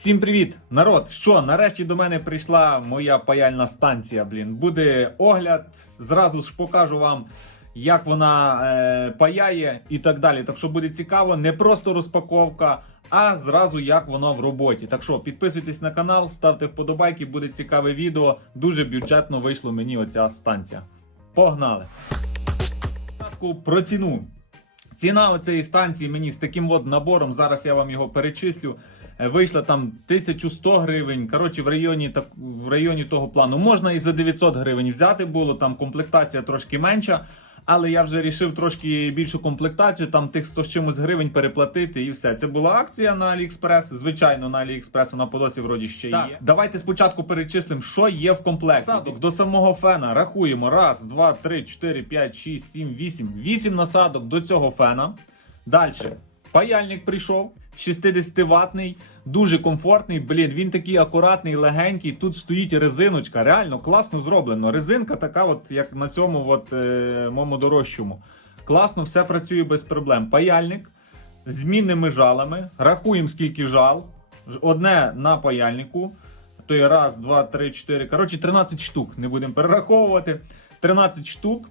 Всім привіт, народ! Що, нарешті до мене прийшла моя паяльна станція. Блін, буде огляд. Зразу ж покажу вам, як вона е, паяє і так далі. Так що буде цікаво, не просто розпаковка, а зразу як воно в роботі. Так що підписуйтесь на канал, ставте вподобайки, буде цікаве відео. Дуже бюджетно вийшло мені оця станція. Погнали! Про ціну. Ціна оцієї станції мені з таким от набором, зараз я вам його перечислю. Е, Вийшла там 1100 гривень. Коротше, в районі так в районі того плану. Можна і за 900 гривень взяти було. Там комплектація трошки менша. Але я вже рішив трошки більшу комплектацію, там тих 100 з чимось гривень переплатити і все. Це була акція на AliExpress. Звичайно, на AliExpress вона по досі вроді ще Так. є. Давайте спочатку перечислимо, що є в комплекті. Насадок до самого фена рахуємо. Раз, два, три, чотири, п'ять, шість, сім, вісім. Вісім насадок до цього фена. Далі. Паяльник прийшов. 60-ваттний, дуже комфортний. Блін, він такий акуратний, легенький. Тут стоїть резиночка. Реально класно зроблено. Резинка така, от як на цьому от, е, моєму дорожчому. Класно, все працює без проблем. Паяльник з змінними жалами. Рахуємо, скільки жал. Одне на паяльнику. То є раз, два, три, чотири. Коротше, 13 штук. Не будемо перераховувати. 13 штук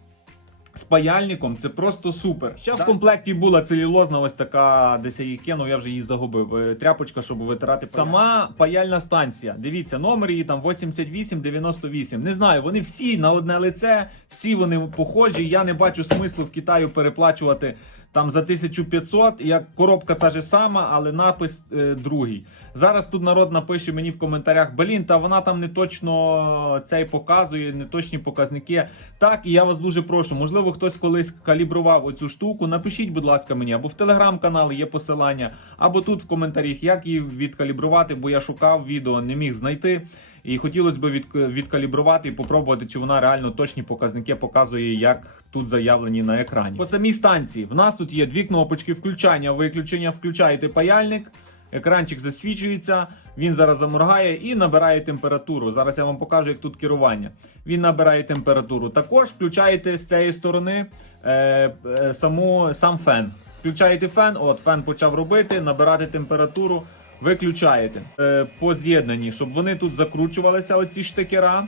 з паяльником це просто супер. Ще в комплекті була целюлозна ось така, десь я її я вже її загубив. е, Тряпочка, щоб витирати. Сама паяльна станція. Дивіться, номер її там 8898. Не знаю, вони всі на одне лице, всі вони похожі. Я не бачу смислу в Китаю переплачувати там за 1500. Як коробка та ж сама, але напис е, другий. Зараз тут народ напише мені в коментарях: блін, та вона там не точно цей показує, не точні показники. Так, і я вас дуже прошу. Можливо, хтось колись калібрував оцю штуку. Напишіть, будь ласка, мені або в телеграм-каналі є посилання, або тут в коментарях, як її відкалібрувати, бо я шукав відео, не міг знайти. І хотілося б від, відкалібрувати і попробувати, чи вона реально точні показники показує, як тут заявлені на екрані. По самій станції в нас тут є дві кнопочки включання, виключення. Включаєте паяльник. Екранчик засвічується, він зараз заморгає і набирає температуру. Зараз я вам покажу, як тут керування. Він набирає температуру. Також включаєте з цієї сторони е, е, саму, сам фен. Включаєте фен, от фен почав робити, набирати температуру. Виключаєте е, по з'єднанні, щоб вони тут закручувалися, оці штекера.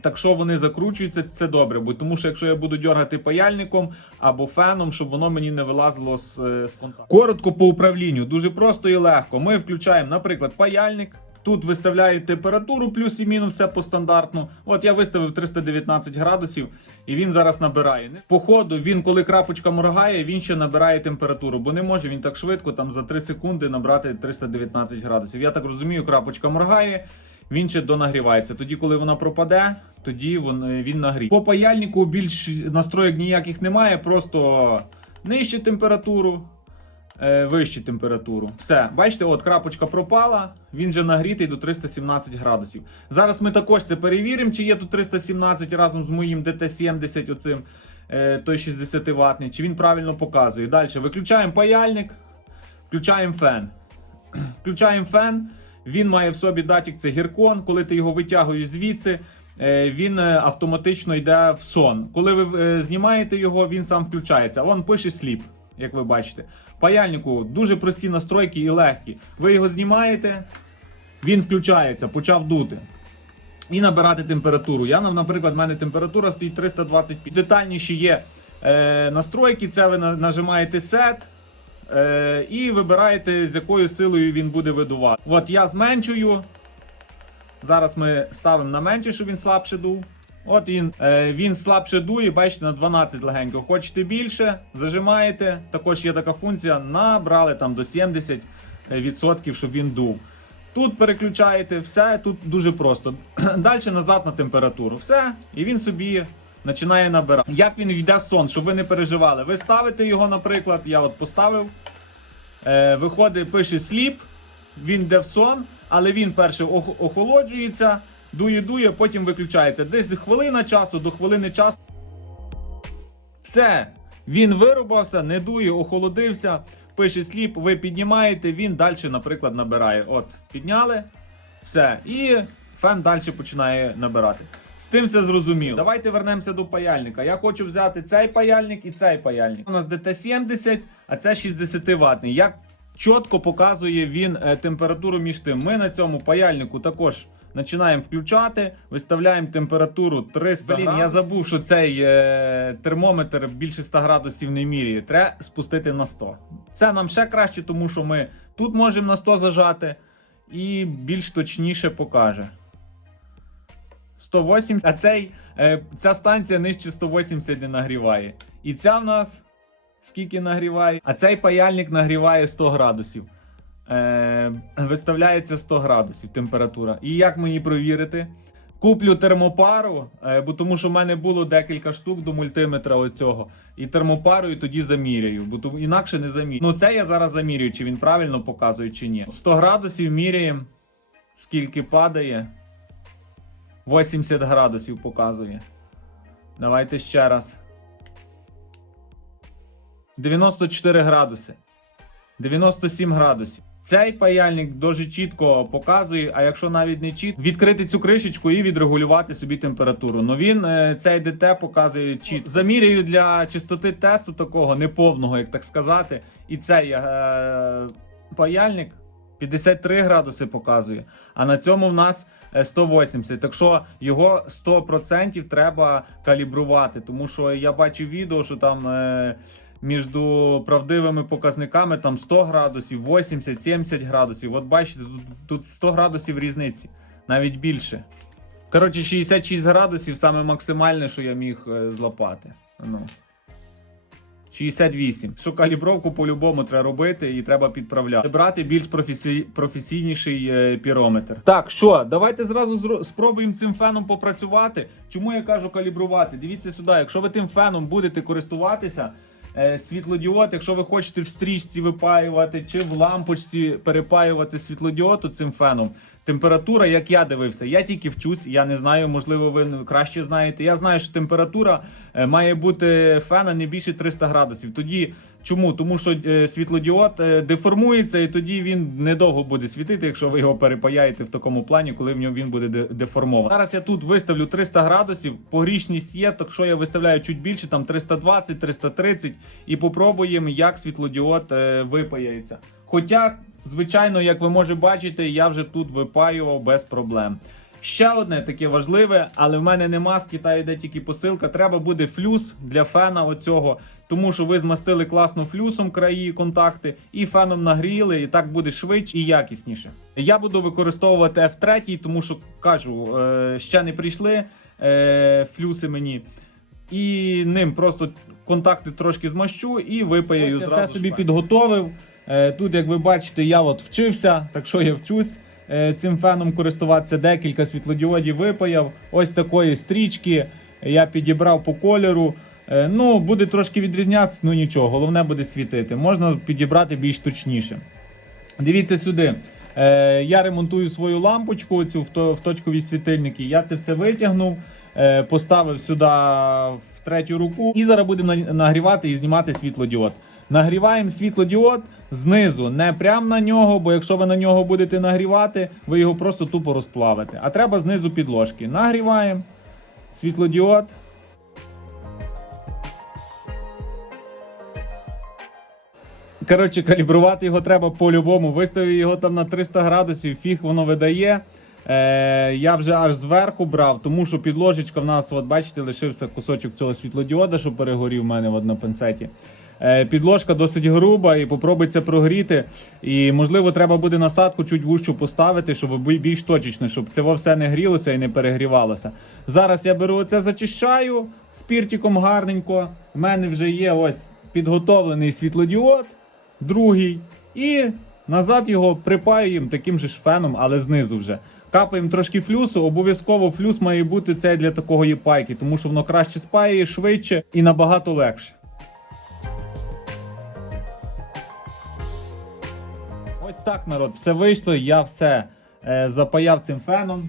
Так що вони закручуються, це добре, бо тому що якщо я буду дергати паяльником або феном, щоб воно мені не вилазило з, е, з контакту. Коротко по управлінню, дуже просто і легко. Ми включаємо, наприклад, паяльник. Тут виставляють температуру, плюс і мінус, все по стандартну. От я виставив 319 градусів, і він зараз набирає. По ходу він, коли крапочка моргає, він ще набирає температуру, бо не може він так швидко, там за 3 секунди набрати 319 градусів. Я так розумію, крапочка моргає. Він ще донагрівається. Тоді, коли вона пропаде, тоді він, він нагріє. По паяльнику більш настроєк ніяких немає, просто нижче температуру, е, вище температуру. Все, бачите, от крапочка пропала, він вже нагрітий до 317 градусів. Зараз ми також це перевіримо, чи є тут 317 разом з моїм DT70, оцим е, той 60 ватний, чи він правильно показує. Далі виключаємо паяльник, включаємо фен. Включаємо фен. Він має в собі датчик, це гіркон. Коли ти його витягуєш звідси, е, він е, автоматично йде в сон. Коли ви е, знімаєте його, він сам включається. Он пише сліп, як ви бачите. Паяльнику дуже прості настройки і легкі. Ви його знімаєте, він включається, почав дути. І набирати температуру. Я, наприклад, в мене температура стоїть 325. Детальніші є настройки. Це ви нажимаєте сет. Е, і вибираєте, з якою силою він буде видувати. От я зменшую. Зараз ми ставимо на менше, щоб він слабше дув. От він, е, він слабше дує, бачите, на 12 легенько. Хочете більше, зажимаєте. Також є така функція, набрали там до 70%, щоб він дув. Тут переключаєте все, тут дуже просто. Далі назад на температуру. Все, і він собі починає набирати. Як він йде сон, щоб ви не переживали. Ви ставите його, наприклад, я от поставив. Е, виходить, пише сліп, він йде в сон, але він перше ох- охолоджується, дує-дує, потім виключається. Десь хвилина часу до хвилини часу. Все, він вирубався, не дує, охолодився, пише сліп, ви піднімаєте, він далі, наприклад, набирає. От, підняли, все. І фен далі починає набирати. З тим все зрозуміло. Давайте вернемося до паяльника. Я хочу взяти цей паяльник і цей паяльник. У нас ДТ-70, а це 60 ватний. Як Чітко показує він е, температуру між тим. Ми на цьому паяльнику також починаємо включати, виставляємо температуру 300 Блін, я забув, що цей е, термометр більше 100 градусів не міряє. Треба спустити на 100. Це нам ще краще, тому що ми тут можемо на 100 зажати і більш точніше покаже. 180, а цей, е, ця станція нижче 180 не нагріває. І ця в нас скільки нагріває? А цей паяльник нагріває 100 градусів. Е, виставляється 100 градусів температура. І як мені провірити? Куплю термопару, е, бо тому що в мене було декілька штук до мультиметра оцього. І термопару, і тоді заміряю, бо то інакше не замірю. Ну це я зараз замірюю, чи він правильно показує, чи ні. 100 градусів міряємо, скільки падає. 80 градусів показує. Давайте ще раз. 94 градуси. 97 градусів. Цей паяльник дуже чітко показує, а якщо навіть не чітко, відкрити цю кришечку і відрегулювати собі температуру. Ну він е, цей ДТ показує чітко. Заміряю для чистоти тесту такого неповного, як так сказати. І цей е, паяльник 53 градуси показує. А на цьому в нас е, 180. Так що його 100% треба калібрувати. Тому що я бачив відео, що там. Е, між правдивими показниками там 100 градусів, 80, 70 градусів. От бачите, тут, тут 100 градусів різниці, навіть більше. Коротше, 66 градусів саме максимальне, що я міг е, злапати. Ну. 68. Що калібровку по-любому треба робити і треба підправляти. Брати більш професі... професійніший е, пірометр. Так, що, давайте зразу зро... спробуємо цим феном попрацювати. Чому я кажу калібрувати? Дивіться сюди, якщо ви тим феном будете користуватися. Е, світлодіод, якщо ви хочете в стрічці випаювати чи в лампочці перепаювати світлодіод цим феном. Температура, як я дивився, я тільки вчусь, я не знаю, можливо, ви краще знаєте. Я знаю, що температура е, має бути фена не більше 300 градусів. Тоді чому? Тому що е, світлодіод е, деформується, і тоді він недовго буде світити, якщо ви його перепаяєте в такому плані, коли в ньому він буде де- деформований. Зараз я тут виставлю 300 градусів, погрішність є, так що я виставляю чуть більше, там 320, 330, і попробуємо, як світлодіод випаяється. Хоча, звичайно, як ви можете бачити, я вже тут випаював без проблем. Ще одне таке важливе, але в мене нема з Китаю йде тільки посилка. Треба буде флюс для фена оцього, тому що ви змастили класно флюсом краї контакти і феном нагріли, і так буде швидше і якісніше. Я буду використовувати F3, тому що кажу, е, ще не прийшли е, флюси мені. І ним просто контакти трошки змащу і випаяю. Ось я зразу все собі шпаль. підготовив. Е, Тут, як ви бачите, я от вчився, так що я вчусь е, цим феном користуватися. Декілька світлодіодів випаяв. Ось такої стрічки я підібрав по кольору. Е, Ну, буде трошки відрізнятися, ну нічого, головне буде світити. Можна підібрати більш точніше. Дивіться сюди. Я ремонтую свою лампочку, цю в, точкові світильники. Я це все витягнув, поставив сюди в третю руку і зараз будемо нагрівати і знімати світлодіод. Нагріваємо світлодіод знизу, не прямо на нього, бо якщо ви на нього будете нагрівати, ви його просто тупо розплавите. А треба знизу підложки. Нагріваємо світлодіод. Коротше, калібрувати його треба по-любому. Виставив його там на 300 градусів, фіг воно видає. Е, я вже аж зверху брав, тому що підложечка в нас, от бачите, лишився кусочок цього світлодіода, що перегорів в мене от на пинцеті. Е, підложка досить груба і попробуй це прогріти. І можливо треба буде насадку чуть вущу поставити, щоб більш точечно, щоб це все не грілося і не перегрівалося. Зараз я беру оце, зачищаю спіртиком гарненько. У мене вже є ось підготовлений світлодіод, другий. І назад його припаюємо таким же ж феном, але знизу вже. Капаємо трошки флюсу. Обов'язково флюс має бути це для такого єпайки, тому що воно краще спає, швидше і набагато легше. Ось так, народ, все вийшло. Я все е, запаяв цим феном.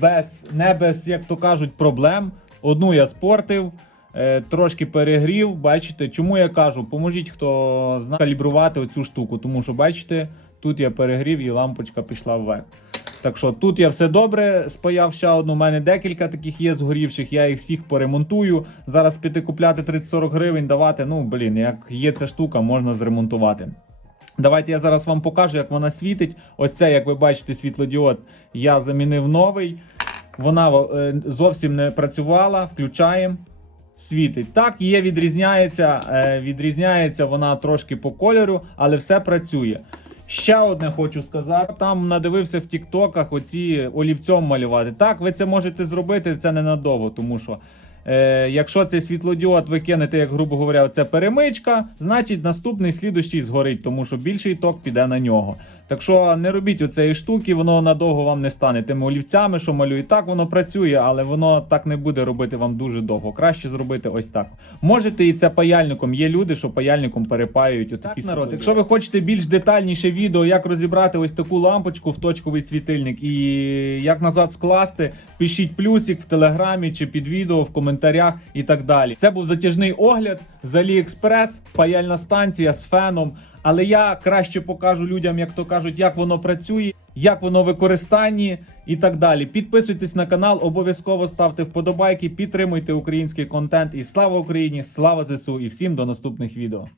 Без, не без, як то кажуть, проблем. Одну я спортив, е, трошки перегрів. Бачите, чому я кажу? Поможіть, хто знає калібрувати оцю штуку. Тому що, бачите, тут я перегрів і лампочка пішла вверх. Так що тут я все добре спаяв ще одну. У мене декілька таких є згорівших, я їх всіх поремонтую. Зараз піти купляти 30-40 гривень, давати. Ну, блін, як є ця штука, можна зремонтувати. Давайте я зараз вам покажу, як вона світить. Ось це, як ви бачите, світлодіод я замінив новий. Вона е, зовсім не працювала. Включаємо. Світить. Так, є, відрізняється, е, відрізняється вона трошки по кольору, але все працює. Ще одне хочу сказати: там надивився в Тіктоках оці олівцем малювати. Так, ви це можете зробити, це ненадовго, тому що е, якщо цей світлодіод ви кинете, як грубо говоря, це перемичка, значить наступний слідущий згорить, тому що більший ток піде на нього. Так що не робіть оцеї штуки, воно надовго вам не стане тими олівцями, що малює. Так воно працює, але воно так не буде робити вам дуже довго. Краще зробити ось так. Можете і це паяльником. Є люди, що паяльником перепаюють отакі Так, народ. Якщо ви хочете більш детальніше відео, як розібрати ось таку лампочку в точковий світильник і як назад скласти, пишіть плюсик в телеграмі чи під відео в коментарях і так далі. Це був затяжний огляд з AliExpress, паяльна станція з феном. Але я краще покажу людям, як то кажуть, як воно працює, як воно в використанні і так далі. Підписуйтесь на канал, обов'язково ставте вподобайки, підтримуйте український контент. І слава Україні! Слава ЗСУ! І всім до наступних відео.